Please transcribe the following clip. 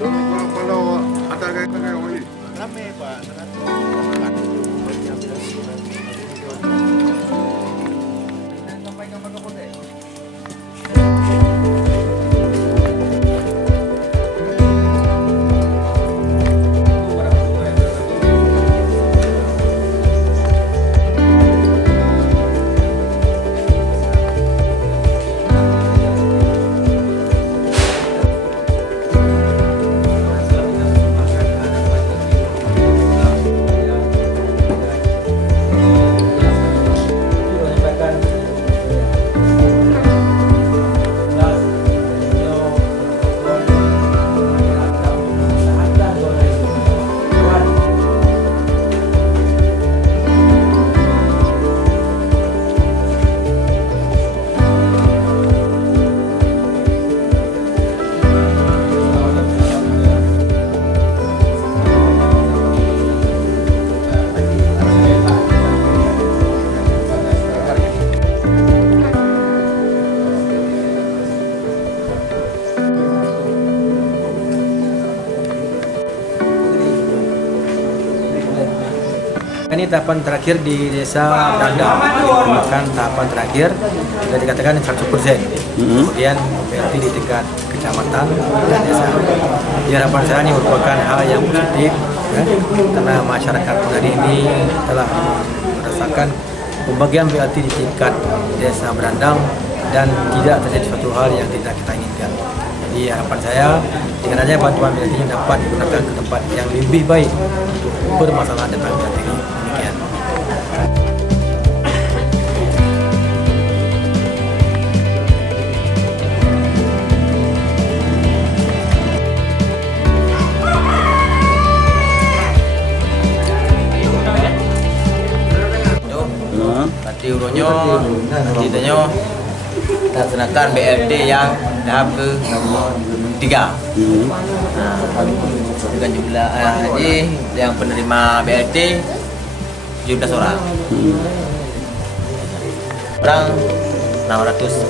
Kalau ada kayak ini. Rame Pak. Ini tahapan terakhir di desa Danda, merupakan tahapan terakhir sudah dikatakan 100%. Kemudian BLT di tingkat kecamatan dan desa. Di harapan saya ini merupakan hal yang positif, ya, karena masyarakat hari ini telah merasakan pembagian BLT di tingkat desa Berandang dan tidak terjadi suatu hal yang tidak kita inginkan. Jadi harapan saya dengan adanya bantuan BLT ini dapat digunakan ke tempat yang lebih baik untuk permasalahan tentang BLT ini. Demikian. Nanti urunya, ceritanya laksanakan BLT yang tahap ke-3. Dengan jumlah haji yang penerima BLT 17 orang. Orang 600.